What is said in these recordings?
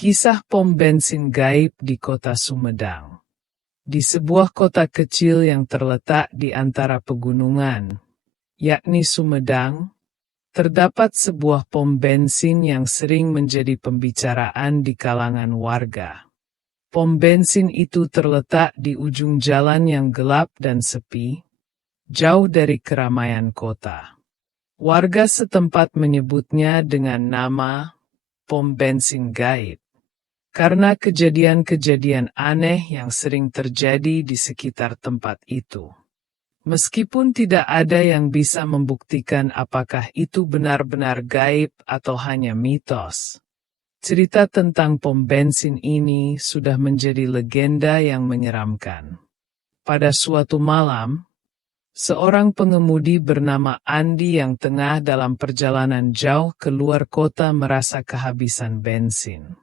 Kisah pom bensin gaib di kota Sumedang. Di sebuah kota kecil yang terletak di antara pegunungan, yakni Sumedang, terdapat sebuah pom bensin yang sering menjadi pembicaraan di kalangan warga. Pom bensin itu terletak di ujung jalan yang gelap dan sepi, jauh dari keramaian kota. Warga setempat menyebutnya dengan nama pom bensin gaib, karena kejadian-kejadian aneh yang sering terjadi di sekitar tempat itu. Meskipun tidak ada yang bisa membuktikan apakah itu benar-benar gaib atau hanya mitos, cerita tentang pom bensin ini sudah menjadi legenda yang menyeramkan. Pada suatu malam, seorang pengemudi bernama Andi yang tengah dalam perjalanan jauh keluar kota merasa kehabisan bensin.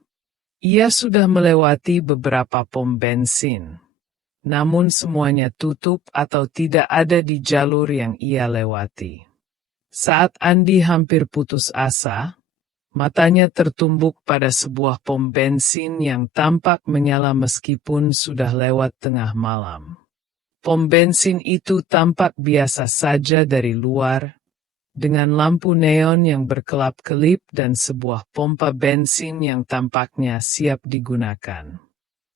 Ia sudah melewati beberapa pom bensin, namun semuanya tutup atau tidak ada di jalur yang ia lewati. Saat Andi hampir putus asa, matanya tertumbuk pada sebuah pom bensin yang tampak menyala meskipun sudah lewat tengah malam. Pom bensin itu tampak biasa saja dari luar, dengan lampu neon yang berkelap-kelip dan sebuah pompa bensin yang tampaknya siap digunakan.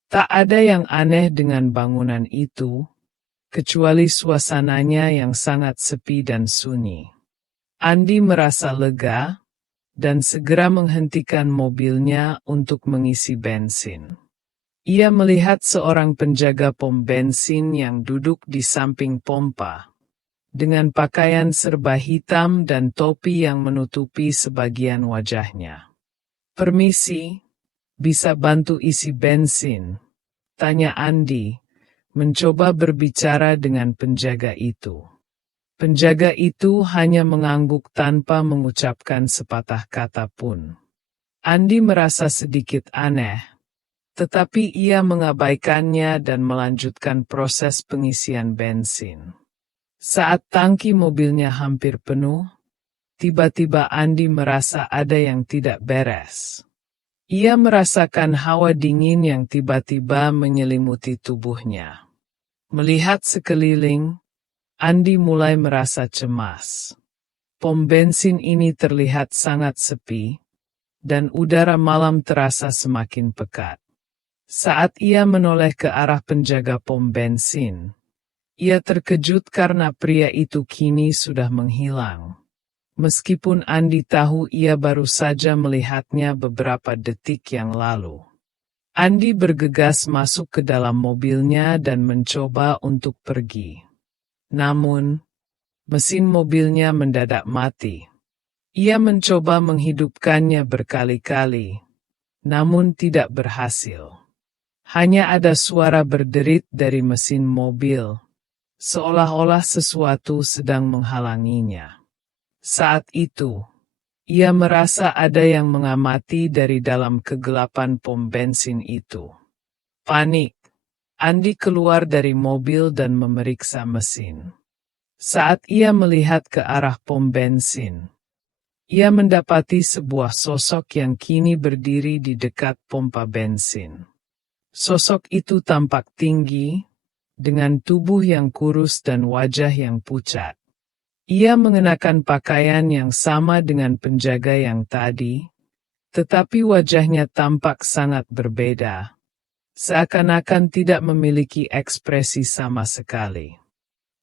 Tak ada yang aneh dengan bangunan itu, kecuali suasananya yang sangat sepi dan sunyi. Andi merasa lega, dan segera menghentikan mobilnya untuk mengisi bensin. Ia melihat seorang penjaga pom bensin yang duduk di samping pompa, dengan pakaian serba hitam dan topi yang menutupi sebagian wajahnya. "Permisi, bisa bantu isi bensin?" tanya Andi, mencoba berbicara dengan penjaga itu. Penjaga itu hanya mengangguk tanpa mengucapkan sepatah kata pun. Andi merasa sedikit aneh, tetapi ia mengabaikannya dan melanjutkan proses pengisian bensin. Saat tangki mobilnya hampir penuh, tiba-tiba Andi merasa ada yang tidak beres. Ia merasakan hawa dingin yang tiba-tiba menyelimuti tubuhnya. Melihat sekeliling, Andi mulai merasa cemas. Pom bensin ini terlihat sangat sepi, dan udara malam terasa semakin pekat. Saat ia menoleh ke arah penjaga pom bensin, ia terkejut karena pria itu kini sudah menghilang. Meskipun Andi tahu ia baru saja melihatnya beberapa detik yang lalu. Andi bergegas masuk ke dalam mobilnya dan mencoba untuk pergi. Namun, mesin mobilnya mendadak mati. Ia mencoba menghidupkannya berkali-kali, namun tidak berhasil. Hanya ada suara berderit dari mesin mobil, seolah-olah sesuatu sedang menghalanginya. Saat itu, ia merasa ada yang mengamati dari dalam kegelapan pom bensin itu. Panik, Andi keluar dari mobil dan memeriksa mesin. Saat ia melihat ke arah pom bensin, ia mendapati sebuah sosok yang kini berdiri di dekat pompa bensin. Sosok itu tampak tinggi, dengan tubuh yang kurus dan wajah yang pucat. Ia mengenakan pakaian yang sama dengan penjaga yang tadi, tetapi wajahnya tampak sangat berbeda. Seakan-akan tidak memiliki ekspresi sama sekali.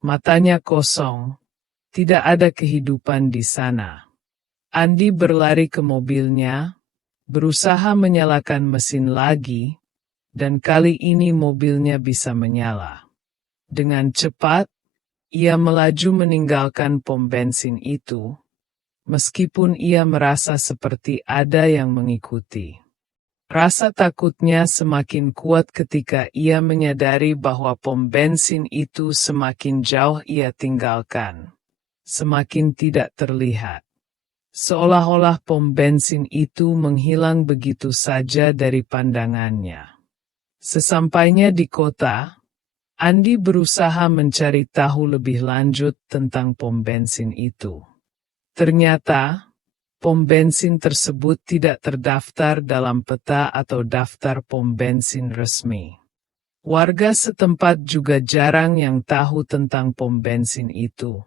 Matanya kosong, tidak ada kehidupan di sana. Andi berlari ke mobilnya, berusaha menyalakan mesin lagi, dan kali ini mobilnya bisa menyala. Dengan cepat, ia melaju meninggalkan pom bensin itu, meskipun ia merasa seperti ada yang mengikuti. Rasa takutnya semakin kuat ketika ia menyadari bahwa pom bensin itu semakin jauh ia tinggalkan, semakin tidak terlihat. Seolah-olah pom bensin itu menghilang begitu saja dari pandangannya. Sesampainya di kota, Andi berusaha mencari tahu lebih lanjut tentang pom bensin itu. Ternyata, Pom bensin tersebut tidak terdaftar dalam peta atau daftar pom bensin resmi. Warga setempat juga jarang yang tahu tentang pom bensin itu.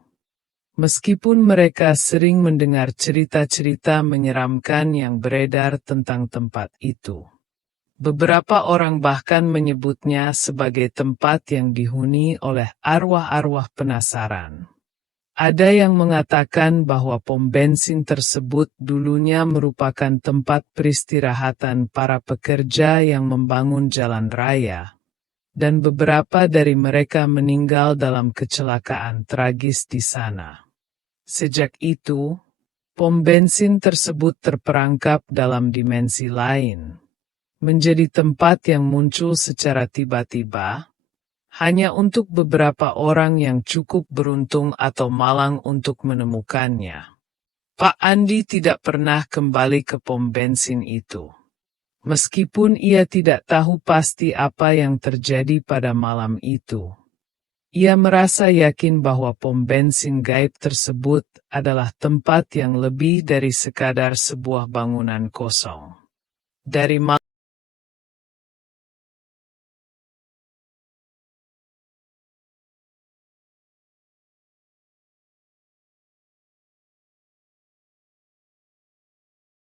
Meskipun mereka sering mendengar cerita-cerita menyeramkan yang beredar tentang tempat itu. Beberapa orang bahkan menyebutnya sebagai tempat yang dihuni oleh arwah-arwah penasaran. Ada yang mengatakan bahwa pom bensin tersebut dulunya merupakan tempat peristirahatan para pekerja yang membangun jalan raya. Dan beberapa dari mereka meninggal dalam kecelakaan tragis di sana. Sejak itu, pom bensin tersebut terperangkap dalam dimensi lain. Menjadi tempat yang muncul secara tiba-tiba, hanya untuk beberapa orang yang cukup beruntung atau malang untuk menemukannya. Pak Andi tidak pernah kembali ke pom bensin itu. Meskipun ia tidak tahu pasti apa yang terjadi pada malam itu. Ia merasa yakin bahwa pom bensin gaib tersebut adalah tempat yang lebih dari sekadar sebuah bangunan kosong. Dari